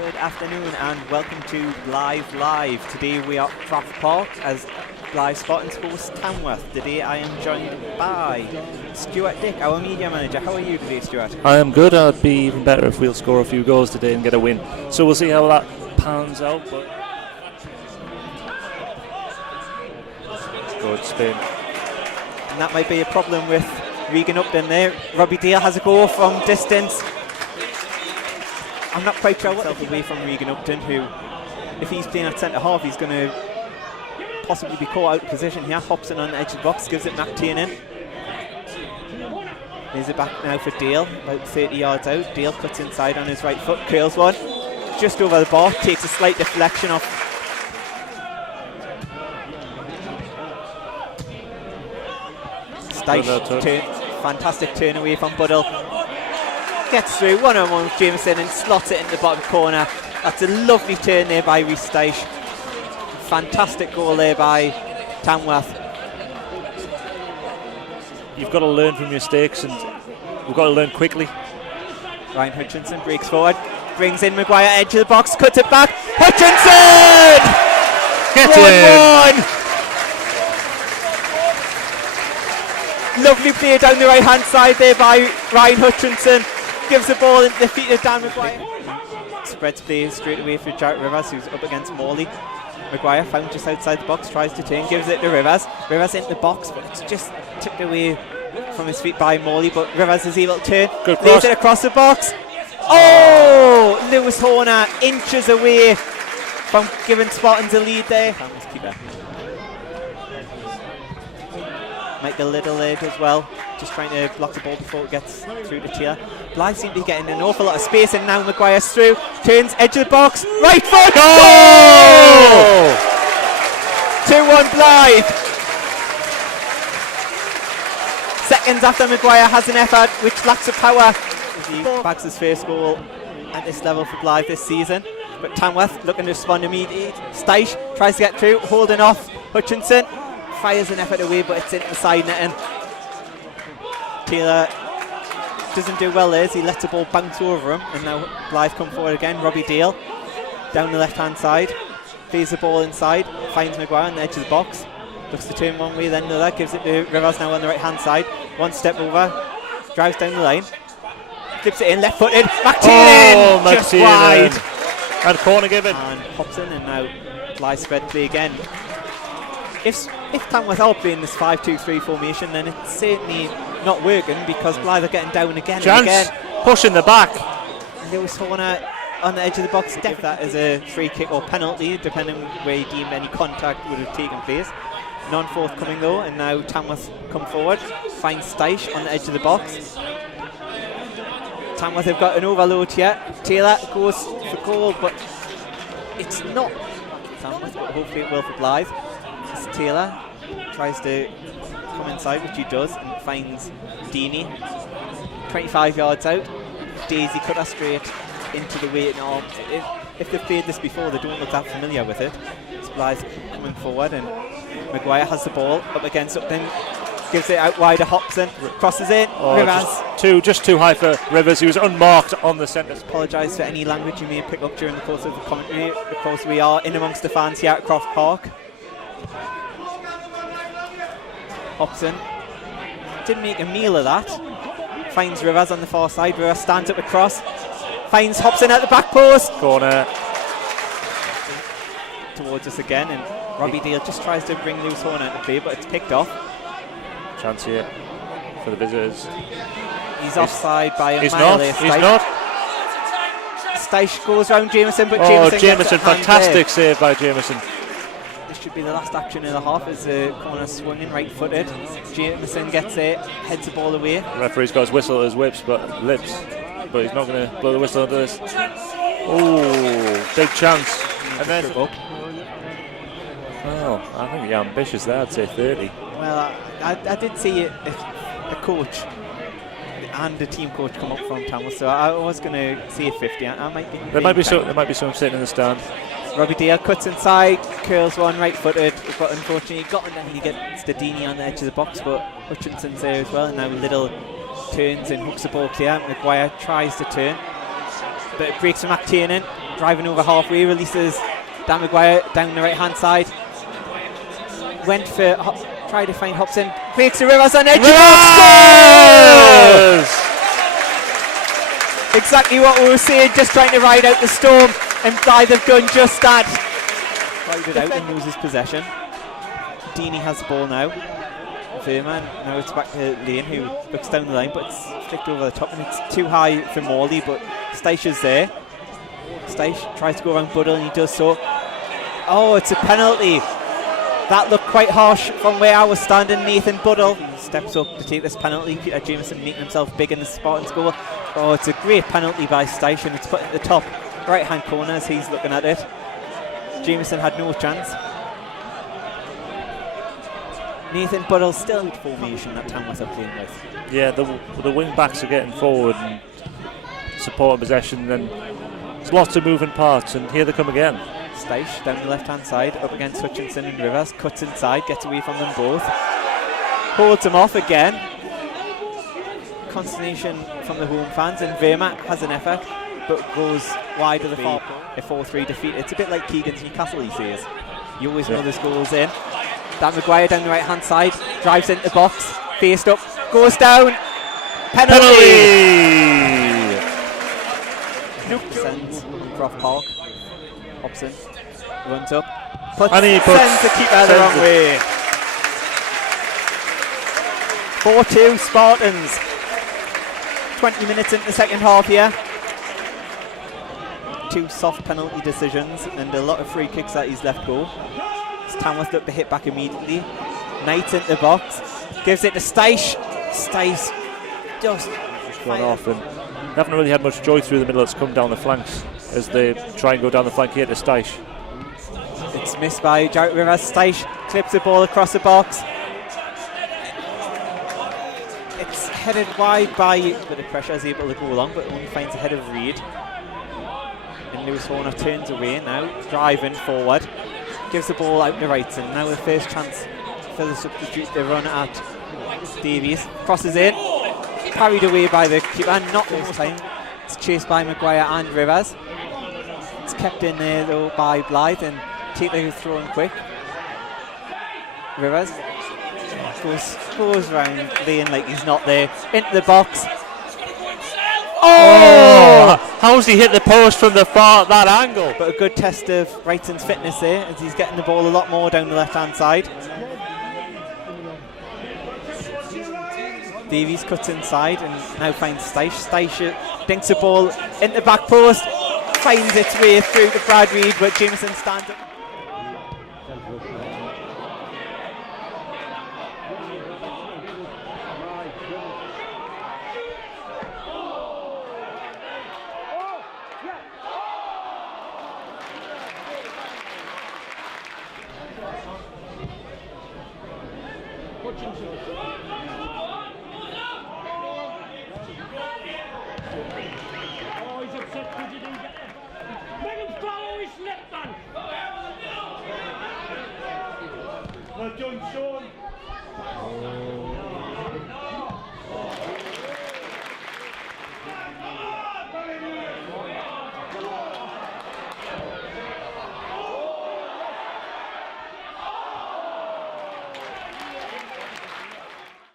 Good afternoon and welcome to Blyth Live. Today we are at Croft Park as Blyth Spartans host Tamworth. Today I am joined by Stuart Dick, our media manager. How are you today, Stuart? I am good. I'd be even better if we'll score a few goals today and get a win. So we'll see how that pans out. But good spin. And that might be a problem with Regan Upton there. Robbie Dale has a goal from distance. I'm not quite sure what's away from Regan Upton, who, if he's playing at centre half, he's going to possibly be caught out of position here. Hobson on the edge of the box, gives it McTiernan. There's it back now for Dale, about 30 yards out. Dale cuts inside on his right foot, curls one, just over the bar, takes a slight deflection off. Stice, fantastic turn away from Buddle. Gets through one-on-one with Jameson and slots it in the bottom corner. That's a lovely turn there by Rhys Stice. Fantastic goal there by Tamworth. You've got to learn from your mistakes, and we've got to learn quickly. Ryan Hutchinson breaks forward, brings in Maguire, edge of the box, cuts it back. Hutchinson! Get 1-1. Lovely play down the right-hand side there by Ryan Hutchinson. Gives the ball into the feet of Dan Maguire. Spreads play straight away for Jarrett Rivers, who's up against Morley. Maguire found just outside the box, tries to turn, gives it to Rivers. Rivers into the box, but it's just tipped away from his feet by Morley. But Rivers is able to turn, lays it across the box. Oh! Lewis Horner inches away from giving Spartans a lead there. Michael Little there as well, just trying to block the ball before it gets through to Taylor. Blyth seem to be getting an awful lot of space, and now Maguire's through, turns, edge of the box, right foot, goal! 2-1 Blyth. Seconds after Maguire has an effort which lacks the power. He bags his first goal at this level for Blyth this season. But Tamworth looking to respond immediately. Stice tries to get through, holding off Hutchinson. Fires an effort away, but it's in the side netting. Taylor doesn't do well there as he lets the ball bounce over him, and now Blyth come forward again. Robbie Dale down the left hand side, plays the ball inside, finds Maguire on the edge of the box, looks to turn one way then another, gives it to Rivers now on the right hand side, one step over, drives down the line, flips it in, left footed, McTiernan, just wide, and corner given, and Hobson, and now Blyth spread play again. If Tamworth are playing this 5-2-3 formation, then it's certainly not working because Blyth are getting down again and again. Pushing the back. Lewis Horner on the edge of the box. If that is a free kick or penalty, depending where you deem any contact would have taken place. None forthcoming though, and now Tamworth come forward, finds Stice on the edge of the box. Tamworth have got an overload here. Taylor goes for goal, but it's not Tamworth, but hopefully it will for Blyth. Taylor tries to come inside, which he does, and finds Deeney 25 yards out. Daisy cutter straight into the waiting arms. If they've played this before, they don't look that familiar with it. It's Blyth coming forward, and Maguire has the ball up against Upton, gives it out wide to Hobson, crosses in. Rivers. Just too high for Rivers. He was unmarked on the centre. Apologise for any language you may pick up during the course of the commentary. Of course, we are in amongst the fans here at Croft Park. Hobson didn't make a meal of that. Finds Rivers on the far side. Rivers stands up across. Finds Hobson at the back post. Corner. Towards us again, and Robbie Dale just tries to bring Lewis Horner into play, but it's picked off. Chance here for the visitors. He's offside by a he's mile. He's not. Stice goes round Jameson, but Jameson, fantastic save by Jameson. Should be the last action of the half as the corner swinging right-footed. Jameson gets it, heads the ball away. The referee's got his whistle at his lips, but he's not going to blow the whistle into this. Oh, big chance. And then, I think you're ambitious there. I'd say 30. Well, I did see a coach and a team coach come up from Tamworth, so I was going to see a 50. There might be someone sitting in the stand. Robbie Dale cuts inside, curls one right-footed, but unfortunately got and then he gets the Deeney on the edge of the box, but Hutchinson's there as well, and now Little turns and hooks the ball clear. Maguire tries to turn, but it breaks from McTiernan. driving over halfway, releases Dan Maguire down the right hand side. Went for, tried to find Hobson, breaks to Rivers on edge. Rivers! Exactly what we were saying, just trying to ride out the storm, and Blyth have done just that. Ride it out and loses possession. Deeney has the ball now. Verman, now it's back to Lane, who looks down the line, but it's flicked over the top, and it's too high for Morley, but Steish is there. Steish tries to go around Buddle, and he does so. Oh, it's a penalty. That looked quite harsh from where I was standing. Nathan Buddle steps up to take this penalty. Peter Jameson making himself big in the Spartans goal. Oh, it's a great penalty by Steish, and it's put at the top right hand corner as he's looking at it. Jameson had no chance. Nathan Buddle still with formation that Tamworth are playing with. Yeah, the wing backs are getting forward and supporting possession, and there's lots of moving parts, and here they come again. Steish down the left hand side, up against Hutchinson and Rivers, cuts inside, gets away from them both, holds them off again. Consternation from the home fans, and Verma has an effort but goes wide of the far post. A 4-3 defeat. It's a bit like Keegan's Newcastle, he says. You always know there's goals in. Dan Maguire down the right hand side, drives into the box, faced up, goes down, penalty! Sends from Croft Park. Hobson runs up, and he sends the keeper the wrong way. 4-2 Spartans. 20 minutes into the second half here. 2 soft penalty decisions and a lot of free kicks that he's left go. Tamworth look to hit back immediately. Knight into the box, gives it to Steish. Steish just gone off, and they haven't really had much joy through the middle. It's come down the flanks as they try and go down the flank here to Steish. It's missed by Jarrett Rivers. Steish clips the ball across the box. It's headed wide by a bit of pressure, is able to go along, but only finds a head of Reid. And Lewis Horner turns away now, driving forward. Gives the ball out to Wrightson. Now the first chance for the substitute to run at Davies. Crosses in. Carried away by the keeper, not this time. It's chased by Maguire and Rivers. It's kept in there though by Blyth, and take the throw in quick. Rivers goes round Lane like he's not there. Into the box. Oh! How's he hit the post from the far at that angle? But a good test of Wrightson's fitness there, as he's getting the ball a lot more down the left hand side. Davies cuts inside and now finds Steish. Steish dinks the ball into the back post, finds its way through to Brad Reid, but Jameson stands up. Well done, Sean.